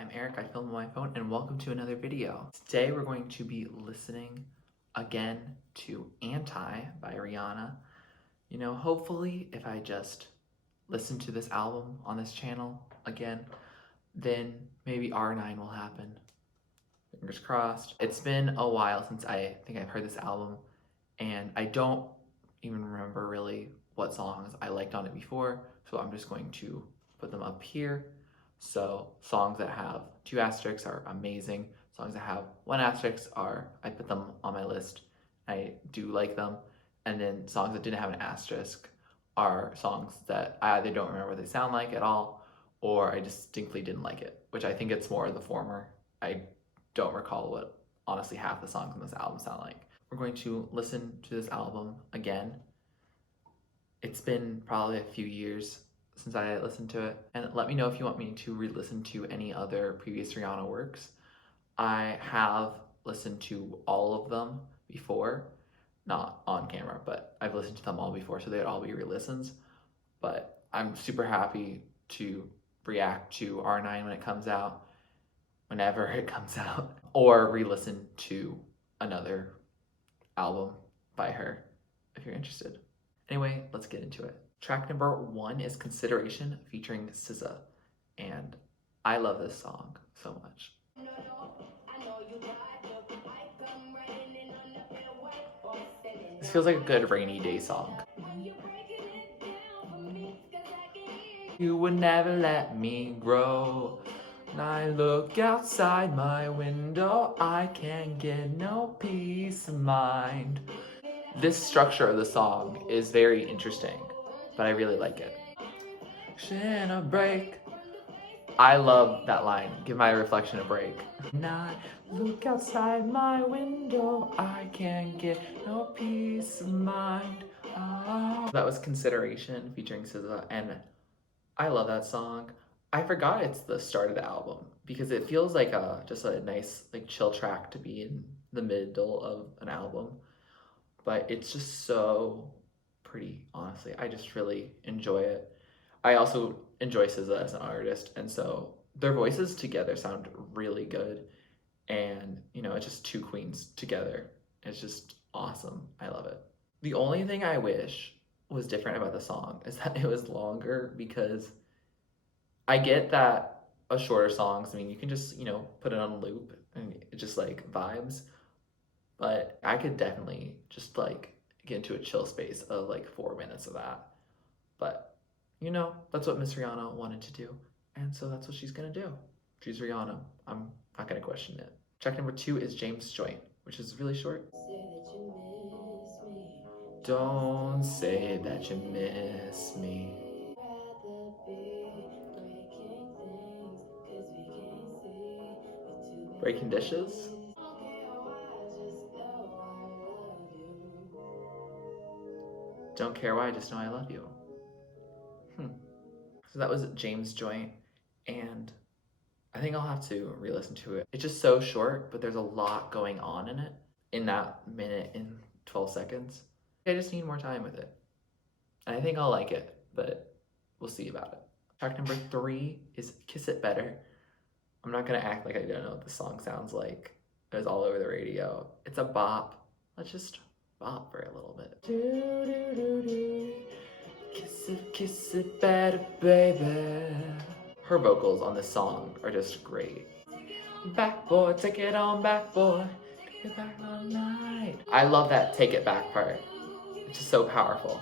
I'm Eric, I filmed on my phone, and welcome to another video. Today we're going to be listening again to Anti by Rihanna. You know, hopefully if I just listen to this album on this channel again, then maybe R9 will happen. Fingers crossed. It's been a while since I think I've heard this album, and I don't even remember really what songs I liked on it before, so I'm just going to put them up here. So songs that have 2 asterisks are amazing. Songs that have 1 asterisk I put them on my list. I do like them. And then songs that didn't have an asterisk are songs that I either don't remember what they sound like at all, or I distinctly didn't like it, which I think it's more of the former. I don't recall what honestly half the songs on this album sound like. We're going to listen to this album again. It's been probably a few years since I listened to it, and let me know if you want me to re-listen to any other previous Rihanna works. I have listened to all of them before, not on camera, but I've listened to them all before, so they'd all be re-listens. But I'm super happy to react to R9 when it comes out, whenever it comes out, or re-listen to another album by her if you're interested. Anyway, let's get into it. Track number 1 is Consideration featuring SZA, and I love this song so much. This feels like a good rainy day song. You would never let me grow. When I look outside my window, I can't get no peace of mind. This structure of the song is very interesting, but I really like it. Shin a break. I love that line. Give my reflection a break. Not look outside my window, I can't get no peace of mind. Oh. That was Consideration featuring SZA, and I love that song. I forgot it's the start of the album because it feels like just a nice like chill track to be in the middle of an album. But it's just so pretty, honestly. I just really enjoy it. I also enjoy SZA as an artist, and so their voices together sound really good. And, you know, it's just 2 queens together. It's just awesome. I love it. The only thing I wish was different about the song is that it was longer, because I get that a shorter songs, I mean, you can just, you know, put it on loop and it just like vibes. But I could definitely just like get into a chill space of like 4 minutes of that. But, you know, that's what Miss Rihanna wanted to do. And so that's what she's gonna do. She's Rihanna. I'm not gonna question it. Track number 2 is James Joint, which is really short. Don't say that you miss me. Breaking dishes? Don't care why, just know I love you. So that was James Joint, and I think I'll have to re-listen to it. It's just so short, but there's a lot going on in it in that minute and 12 seconds. I just need more time with it. And I think I'll like it, but we'll see about it. Track number 3 is Kiss It Better. I'm not gonna act like I don't know what the song sounds like. It was all over the radio. It's a bop. Let's just bop for a little bit. Kiss it better, baby. Her vocals on this song are just great. Back boy, take it on back boy. Take it back all night. I love that take it back part. It's just so powerful.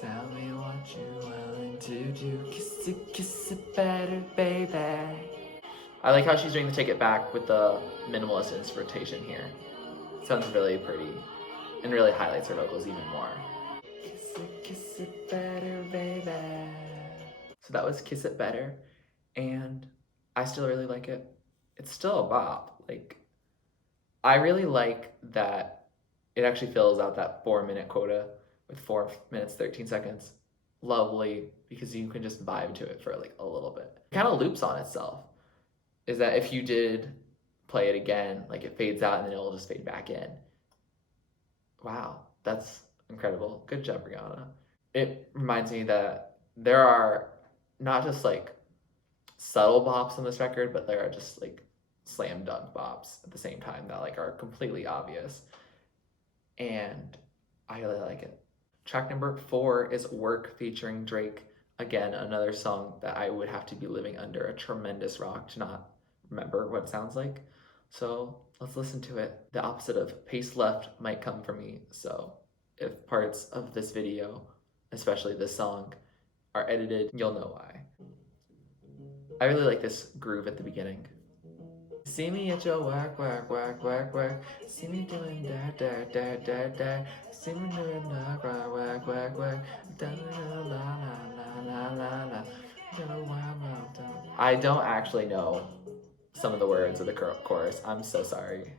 Tell me what you're willing to do. Kiss it better, baby. I like how she's doing the take it back with the minimalist instrumentation here. Sounds really pretty and really highlights her vocals even more. Kiss it better, baby. So that was Kiss It Better, and I still really like it. It's still a bop. Like, I really like that it actually fills out that 4-minute quota with 4 minutes, 13 seconds. Lovely, because you can just vibe to it for like a little bit. It kind of loops on itself. Is that if you did play it again, like it fades out and then it'll just fade back in. Wow, that's incredible. Good job, Rihanna. It reminds me that there are not just like subtle bops on this record, but there are just like slam dunk bops at the same time that like are completely obvious. And I really like it. Track number 4 is Work featuring Drake. Again, another song that I would have to be living under a tremendous rock to not remember what it sounds like. So let's listen to it. The opposite of pace left might come for me. So if parts of this video, especially this song, are edited, you'll know why. I really like this groove at the beginning. See me at your work, work, work, work, work. See me doing that, that, that, that, that. See me doing that, work, work, work, work. Da la la la la la la. I don't actually know some of the words of the chorus. I'm so sorry.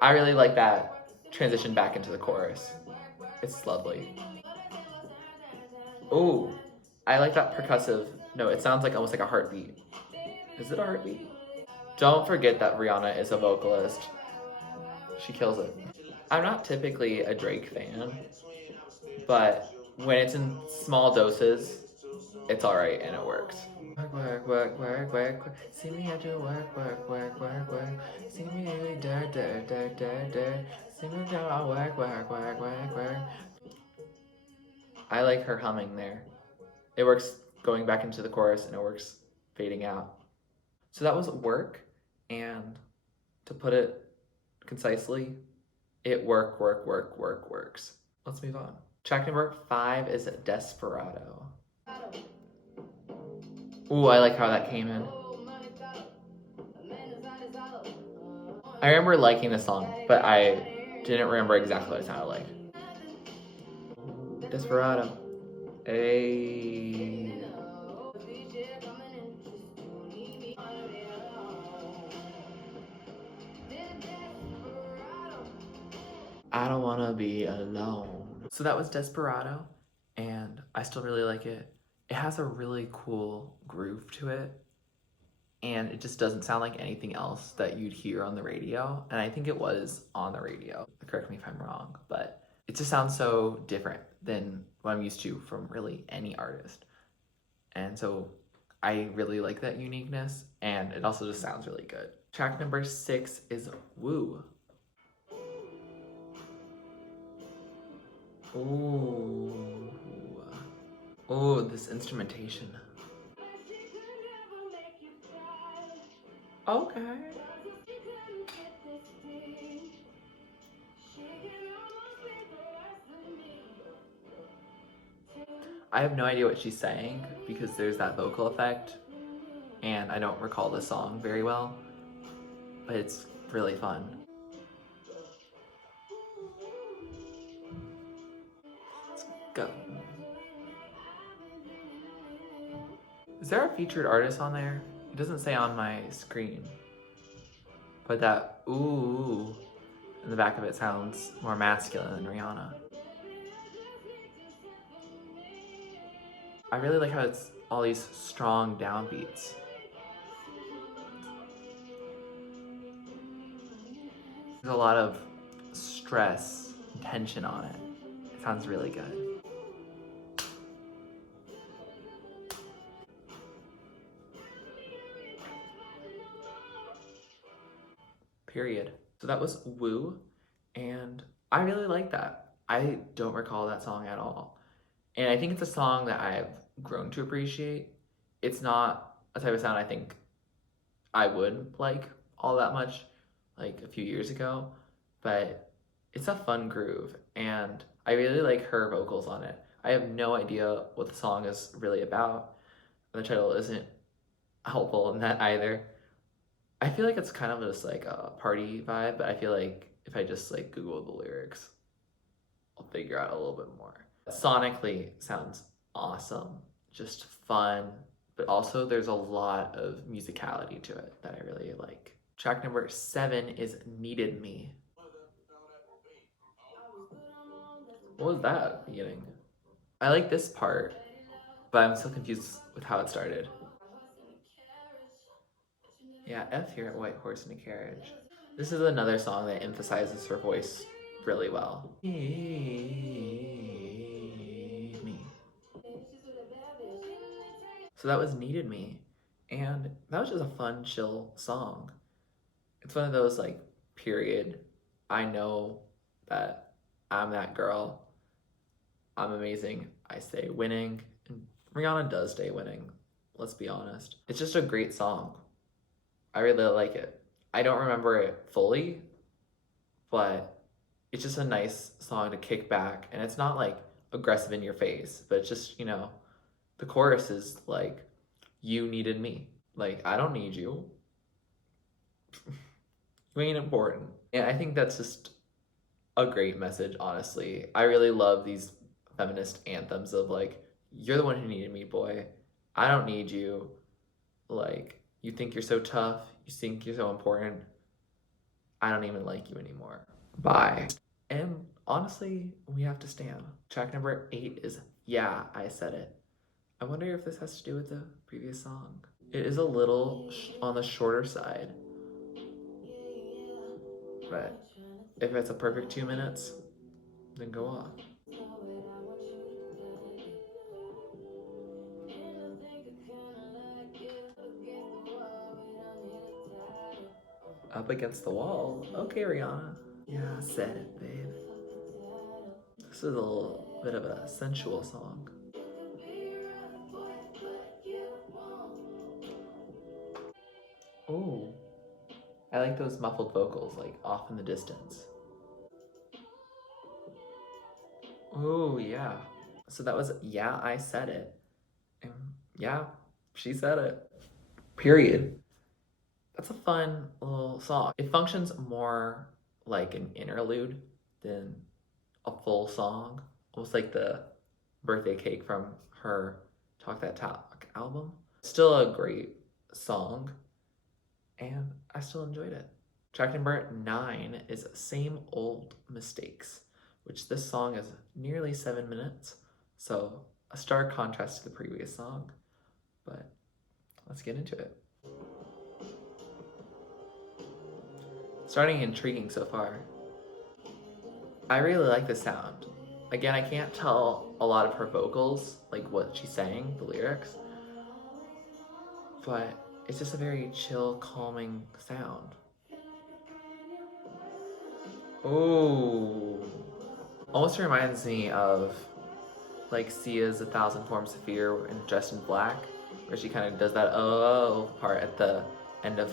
I really like that transition back into the chorus. It's lovely. Oh, I like that percussive. No, it sounds like almost like a heartbeat. Is it a heartbeat? Don't forget that Rihanna is a vocalist. She kills it. I'm not typically a Drake fan, but when it's in small doses, it's alright and it works. Work, work, work, work, work. See me at your work, work, work, work, work. See me da da da da da. See me do I work, work, work, work, work. I like her humming there. It works going back into the chorus and it works fading out. So that was Work, and to put it concisely, it works. Let's move on. Track number 5 is Desperado. Ooh, I like how that came in. I remember liking the song, but I didn't remember exactly what it sounded like. Desperado. Hey. I don't wanna be alone. So that was Desperado, and I still really like it. It has a really cool groove to it, and it just doesn't sound like anything else that you'd hear on the radio. And I think it was on the radio. Correct me if I'm wrong, but it just sounds so different than what I'm used to from really any artist. And so I really like that uniqueness, and it also just sounds really good. Track number 6 is Woo. Ooh. Oh, this instrumentation. Okay. I have no idea what she's saying because there's that vocal effect, and I don't recall the song very well, but it's really fun. Let's go. Is there a featured artist on there? It doesn't say on my screen, but that ooh in the back of it sounds more masculine than Rihanna. I really like how it's all these strong downbeats. There's a lot of stress and tension on it. It sounds really good. Period. So that was Woo, and I really like that. I don't recall that song at all. And I think it's a song that I've grown to appreciate. It's not a type of sound I think I would like all that much like a few years ago, but it's a fun groove, and I really like her vocals on it. I have no idea what the song is really about. The title isn't helpful in that either. I feel like it's kind of just like a party vibe, but I feel like if I just like Google the lyrics, I'll figure out a little bit more. Sonically sounds awesome, just fun, but also there's a lot of musicality to it that I really like. Track number 7 is Needed Me. What was that at the beginning? I like this part, but I'm still confused with how it started. Yeah, F here at White Horse in a Carriage. This is another song that emphasizes her voice really well. Need me. So that was Needed Me. And that was just a fun, chill song. It's one of those like, period. I know that I'm that girl. I'm amazing. I stay winning. And Rihanna does stay winning. Let's be honest. It's just a great song. I really like it. I don't remember it fully, but it's just a nice song to kick back. And it's not like aggressive in your face, but it's just, the chorus is like, you needed me. Like, I don't need you. You ain't important. And I think that's just a great message, honestly. I really love these feminist anthems of like, you're the one who needed me, boy. I don't need you. Like, you think you're so tough. You think you're so important. I don't even like you anymore. Bye. And honestly, we have to stand. Track number 8 is Yeah, I Said It. I wonder if this has to do with the previous song. It is a little on the shorter side, but if it's a perfect 2 minutes, then go off. Up Against the Wall. Okay, Rihanna. Yeah, I said it, babe. This is a little bit of a sensual song. Ooh. I like those muffled vocals, like off in the distance. Oh, yeah. So that was Yeah, I Said It. And yeah, she said it. Period. That's a fun little song. It functions more like an interlude than a full song. Almost like the birthday cake from her Talk That Talk album. Still a great song, and I still enjoyed it. Track number 9 is Same Old Mistakes, which this song is nearly 7 minutes, so a stark contrast to the previous song, but let's get into it. Starting intriguing so far. I really like the sound. Again, I can't tell a lot of her vocals, like what she's saying, the lyrics, but it's just a very chill, calming sound. Ooh. Almost reminds me of like Sia's A Thousand Forms of Fear and Dressed in Black, where she kind of does that oh part at the end of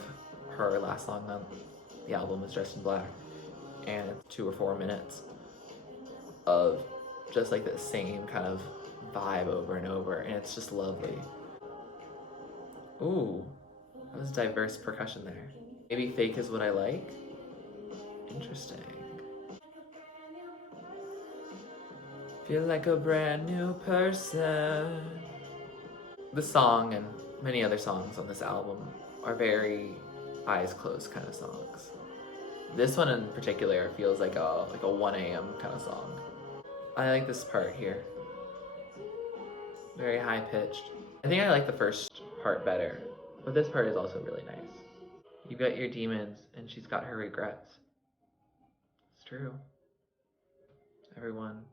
her last song on the album is Dressed in Black. And it's 2 or 4 minutes of just like the same kind of vibe over and over, and it's just lovely. Ooh, that was diverse percussion there. Maybe Fake is what I like? Interesting. Feel like a brand new person. This song and many other songs on this album are very eyes closed kind of songs. This one in particular feels like a 1 a.m. kind of song. I like this part here. Very high pitched. I think I like the first part better, but this part is also really nice. You've got your demons, and she's got her regrets. It's true. Everyone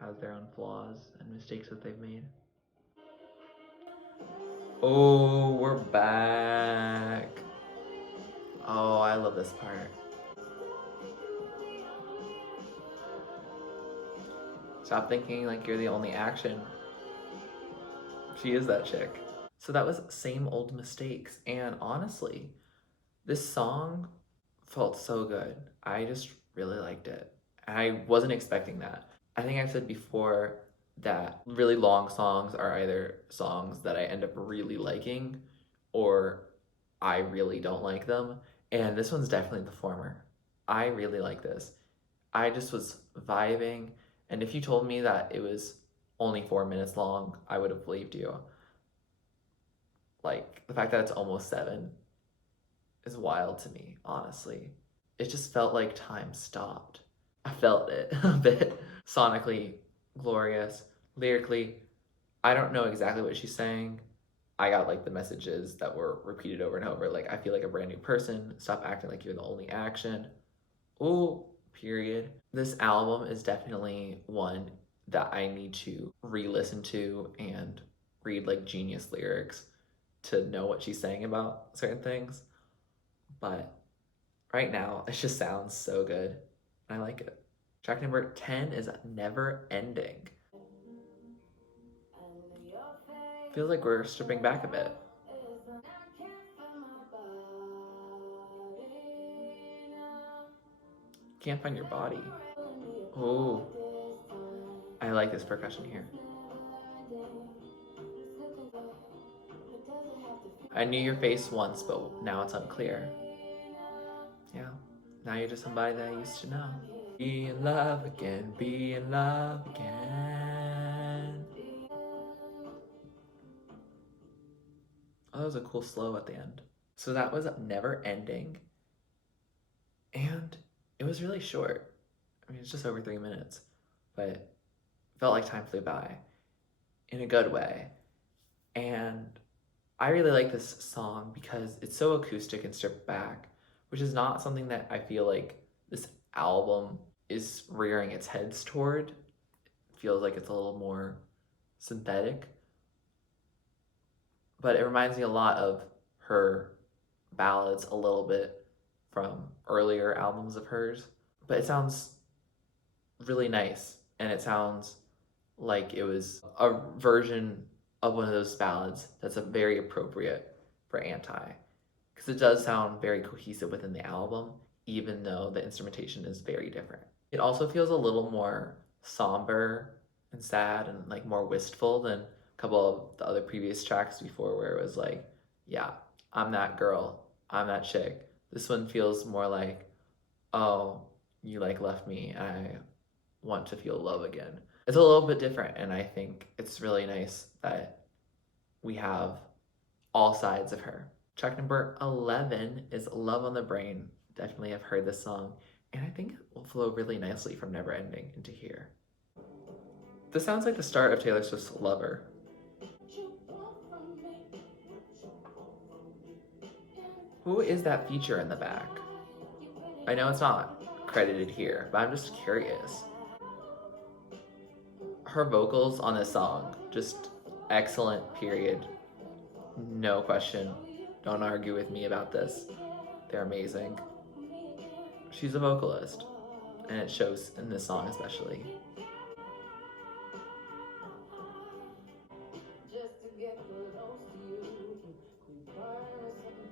has their own flaws and mistakes that they've made. Oh, we're back. Oh, I love this part. Stop thinking like you're the only action. She is that chick. So that was Same Old Mistakes, and honestly, this song felt so good. I just really liked it. I wasn't expecting that. I think I've said before that really long songs are either songs that I end up really liking or I really don't like them. And this one's definitely the former. I really like this. I just was vibing. And if you told me that it was only 4 minutes long, I would have believed you. Like, the fact that it's almost 7 is wild to me, honestly. It just felt like time stopped. I felt it a bit. Sonically glorious. Lyrically, I don't know exactly what she's saying, I got like the messages that were repeated over and over, like, I feel like a brand new person, stop acting like you're the only action. Oh, period. This album is definitely one that I need to re-listen to and read like genius lyrics to know what she's saying about certain things. But right now, it just sounds so good. I like it. Track number 10 is Never Ending. Feels like we're stripping back a bit. Can't find your body. Oh, I like this percussion here. I knew your face once, but now it's unclear. Yeah, now you're just somebody that I used to know. Be in love again, be in love again. Oh, that was a cool slow at the end. So that was Never Ending, and it was really short. I mean, it's just over 3 minutes, but it felt like time flew by in a good way. And I really like this song because it's so acoustic and stripped back, which is not something that I feel like this album is rearing its heads toward. It feels like it's a little more synthetic, but it reminds me a lot of her ballads a little bit from earlier albums of hers. But it sounds really nice, and it sounds like it was a version of one of those ballads that's a very appropriate for Anti, because it does sound very cohesive within the album, even though the instrumentation is very different. It also feels a little more somber and sad and like more wistful than a couple of the other previous tracks before, where it was like, yeah, I'm that girl, I'm that chick. This one feels more like, oh, you like left me, I want to feel love again. It's a little bit different, and I think it's really nice that we have all sides of her. Track number 11 is Love on the Brain. Definitely have heard this song, and I think it will flow really nicely from Never Ending into here. This sounds like the start of Taylor Swift's Lover. Who is that feature in the back? I know it's not credited here, but I'm just curious. Her vocals on this song, just excellent, period. No question. Don't argue with me about this. They're amazing. She's a vocalist, and it shows in this song especially.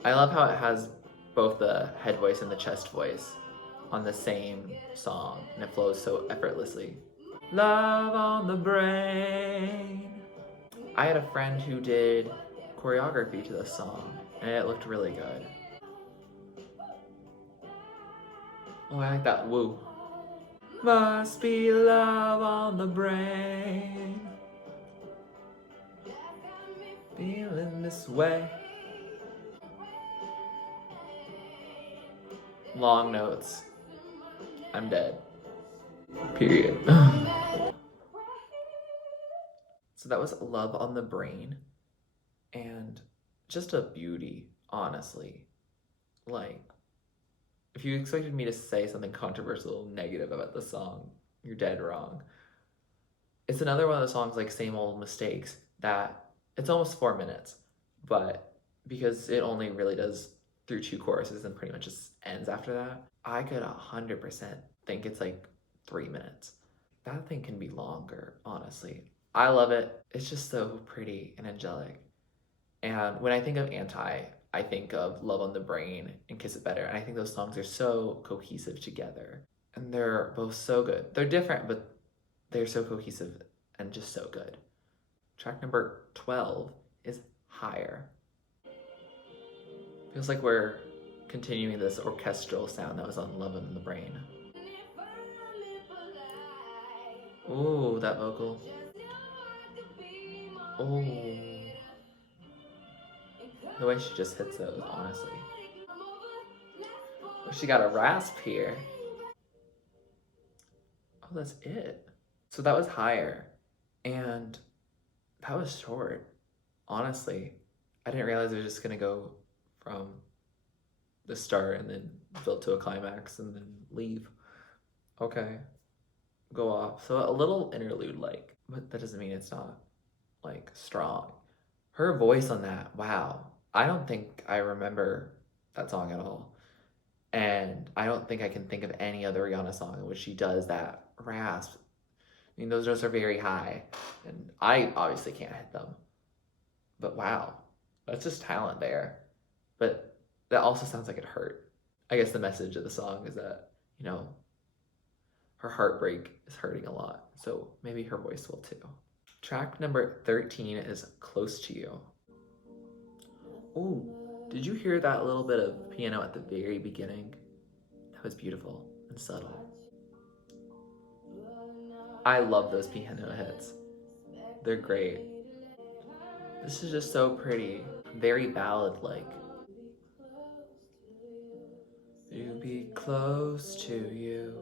I love how it has both the head voice and the chest voice on the same song, and it flows so effortlessly. Love on the Brain. I had a friend who did choreography to this song, and it looked really good. Oh, I like that woo. Must be love on the brain. Feeling this way. Long notes. I'm dead. Period. So that was Love on the Brain, and just a beauty, honestly. Like, if you expected me to say something controversial negative about the song, you're dead wrong. It's another one of the songs like Same Old Mistakes that it's almost 4 minutes, but because it only really does through 2 choruses and pretty much just ends after that, I could 100% think it's like 3 minutes. That thing can be longer, honestly. I love it. It's just so pretty and angelic. And when I think of Anti, I think of Love on the Brain and Kiss It Better. And I think those songs are so cohesive together. And they're both so good. They're different, but they're so cohesive and just so good. Track number 12 is Higher. Feels like we're continuing this orchestral sound that was on Love on the Brain. Ooh, that vocal. Ooh. The way she just hits those, honestly. Oh, she got a rasp here. Oh, that's it. So that was Higher, and that was short, honestly. I didn't realize it was just gonna go from the start and then build to a climax and then leave. Okay, go off. So a little interlude like, but that doesn't mean it's not like strong. Her voice on that, wow. I don't think I remember that song at all. And I don't think I can think of any other Rihanna song in which she does that rasp. I mean, those notes are very high, and I obviously can't hit them. But wow, that's just talent there. But that also sounds like it hurt. I guess the message of the song is that, you know, her heartbreak is hurting a lot. So maybe her voice will too. Track number 13 is Close to You. Ooh, did you hear that little bit of piano at the very beginning? That was beautiful and subtle. I love those piano hits. They're great. This is just so pretty. Very ballad-like. You be close to you.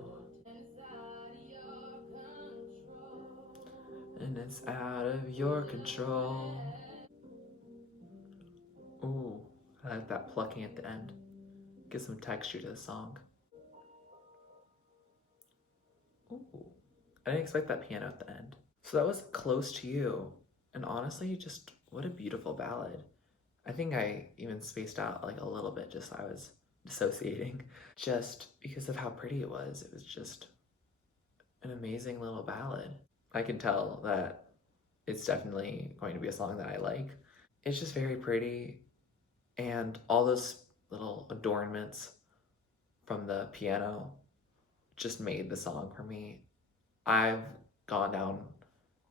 And it's out of your control. Ooh, I like that plucking at the end. Gives some texture to the song. Ooh, I didn't expect that piano at the end. So that was Close to You. And honestly, just what a beautiful ballad. I think I even spaced out like a little bit just so I was dissociating. Just because of how pretty it was. It was just an amazing little ballad. I can tell that it's definitely going to be a song that I like. It's just very pretty, and all those little adornments from the piano just made the song for me. I've gone down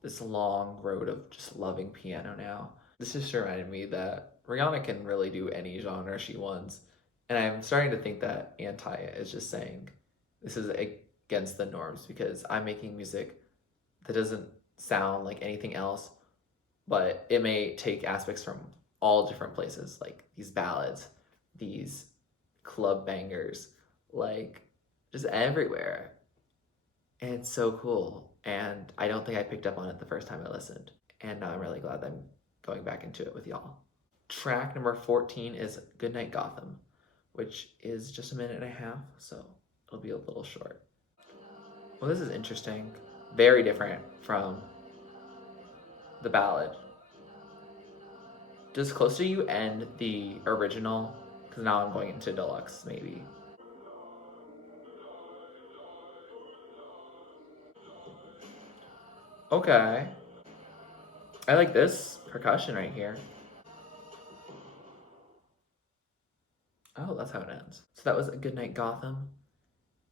this long road of just loving piano now. This just reminded me that Rihanna can really do any genre she wants. And I'm starting to think that Anti is just saying this is against the norms because I'm making music that doesn't sound like anything else, but it may take aspects from all different places, like these ballads, these club bangers, like just everywhere. And it's so cool. And I don't think I picked up on it the first time I listened. And now I'm really glad that I'm going back into it with y'all. Track number 14 is Goodnight Gotham, which is just a minute and a half, so it'll be a little short. Well, this is interesting. Very different from the ballad. Does Close to You end the original? Because now I'm going into deluxe, maybe. Okay. I like this percussion right here. Oh, that's how it ends. So that was a Goodnight Gotham.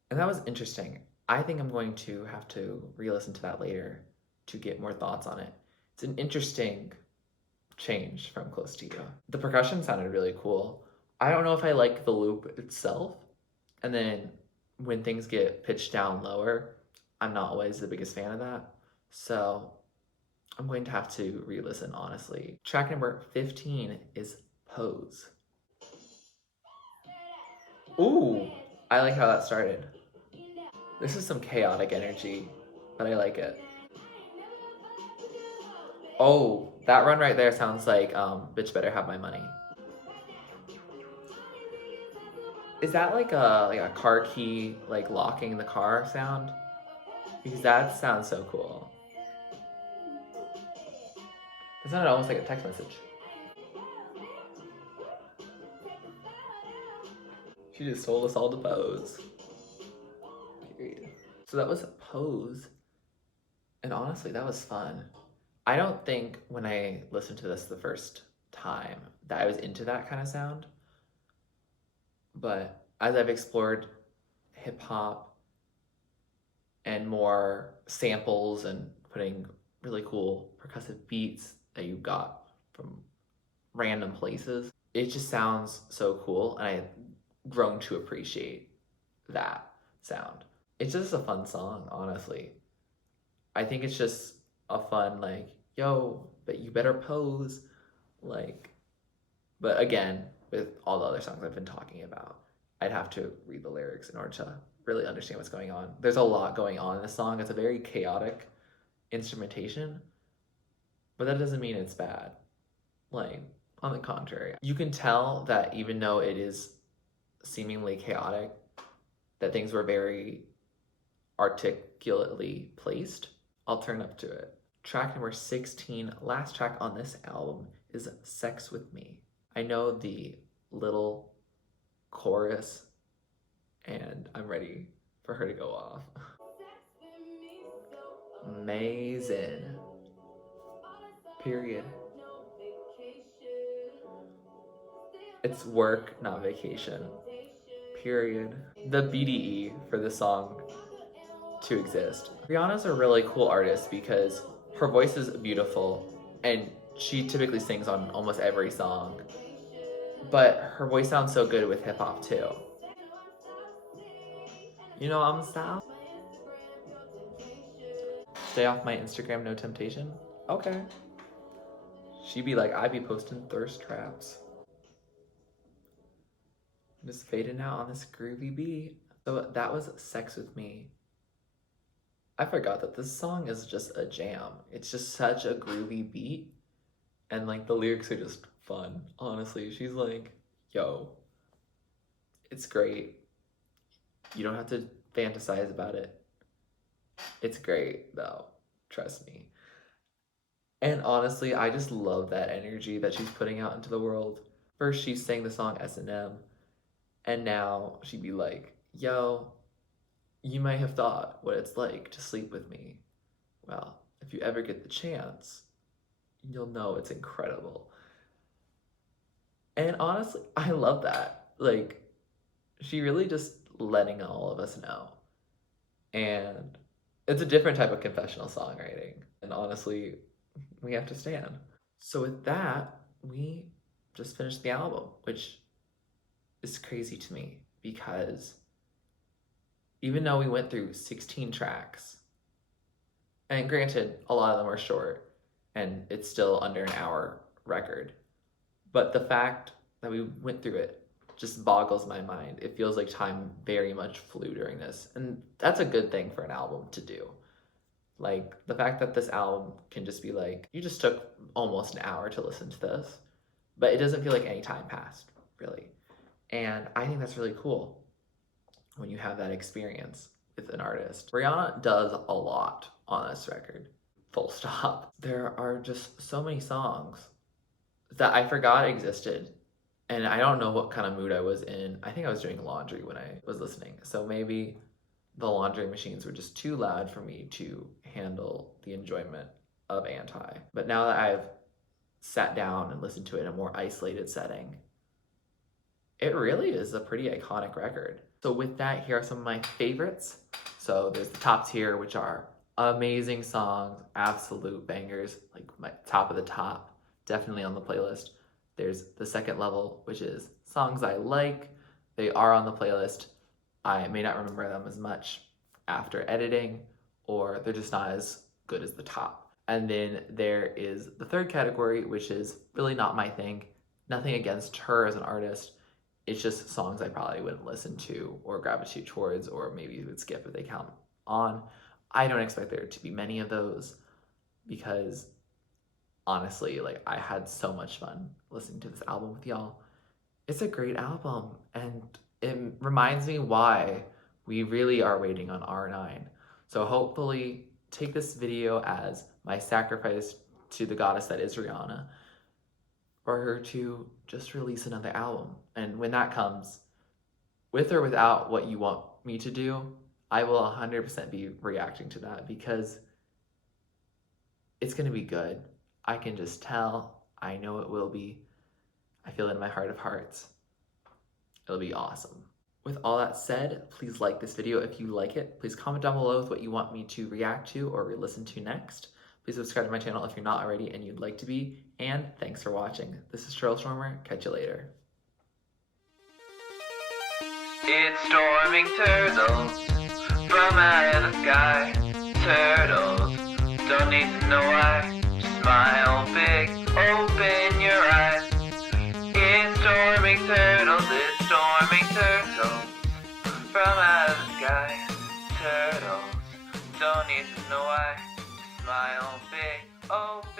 And that was interesting. I think I'm going to have to re-listen to that later to get more thoughts on it. It's an interesting change from Close to You. The percussion sounded really cool. I don't know if I like the loop itself. And then when things get pitched down lower, I'm not always the biggest fan of that. So I'm going to have to re-listen, honestly. Track number 15 is Pose. Ooh, I like how that started. This is some chaotic energy, but I like it. Oh, that run right there sounds like Bitch Better Have My Money. Is that like a car key like locking the car sound? Because that sounds so cool. That sounded almost like a text message. She just told us all to pose. Period. So that was Pose, and honestly, that was fun. I don't think when I listened to this the first time that I was into that kind of sound, but as I've explored hip hop and more samples and putting really cool percussive beats that you got from random places, it just sounds so cool, and I've grown to appreciate that sound. It's just a fun song, honestly. I think it's just a fun, like, yo, but you better pose. Like, but again, with all the other songs I've been talking about, I'd have to read the lyrics in order to really understand what's going on. There's a lot going on in this song. It's a very chaotic instrumentation, but that doesn't mean it's bad. Like, On the contrary, you can tell that even though it is seemingly chaotic, that things were very articulately placed. I'll turn up to it. Track number 16, last track on this album, is Sex With Me. I know the little chorus and I'm ready for her to go off. Amazing. Period. It's work, not vacation. Period. The BDE for this song to exist. Rihanna's a really cool artist because her voice is beautiful and she typically sings on almost every song. But her voice sounds so good with hip hop too. You know I'm style? Stay off my Instagram, no temptation? Okay. She be like, I be posting thirst traps. Just fading out on this groovy beat. So that was Sex With Me. I forgot that this song is just a jam. It's just such a groovy beat. And like the lyrics are just fun. Honestly, she's like, yo, it's great. You don't have to fantasize about it. It's great though, trust me. And honestly, I just love that energy that she's putting out into the world. First, she sang the song S&M, and now she'd be like, yo, you might have thought what it's like to sleep with me. Well, if you ever get the chance, you'll know it's incredible. And honestly, I love that. Like, she really just letting all of us know. And it's a different type of confessional songwriting. And honestly, we have to stand. So with that, we just finished the album, which is crazy to me because even though we went through 16 tracks, and granted, a lot of them are short, and it's still under an hour record, but the fact that we went through it just boggles my mind. It feels like time very much flew during this, and that's a good thing for an album to do. Like, the fact that this album can just be like, you just took almost an hour to listen to this, but it doesn't feel like any time passed, really. And I think that's really cool when you have that experience with an artist. Rihanna does a lot on this record, full stop. There are just so many songs that I forgot existed, and I don't know what kind of mood I was in. I think I was doing laundry when I was listening, so maybe the laundry machines were just too loud for me to handle the enjoyment of Anti. But now that I've sat down and listened to it in a more isolated setting, it really is a pretty iconic record. So with that, here are some of my favorites. So there's the top tier, which are amazing songs, absolute bangers, like my top of the top, definitely on the playlist. There's the second level, which is songs I like. They are on the playlist. I may not remember them as much after editing, or they're just not as good as the top. And then there is the third category, which is really not my thing. Nothing against her as an artist. It's just songs I probably wouldn't listen to or gravitate towards, or maybe would skip if they count on. I don't expect there to be many of those because honestly, like, I had so much fun listening to this album with y'all. It's a great album, and it reminds me why we really are waiting on R9. So hopefully take this video as my sacrifice to the goddess that is Rihanna for her to just release another album. And when that comes, with or without what you want me to do, I will 100% be reacting to that because it's gonna be good. I can just tell. I know it will be. I feel it in my heart of hearts. It'll be awesome. With all that said, please like this video if you like it. Please comment down below with what you want me to react to or re-listen to next. Please subscribe to my channel if you're not already and you'd like to be. And thanks for watching. This is TurtleStormer. Catch you later. It's storming turtles from out of the sky. Turtles, don't need to know why. Smile big, open your eyes. It's storming turtles, it's storming turtles from out of the sky. Turtles, don't need to know why. Smile big, open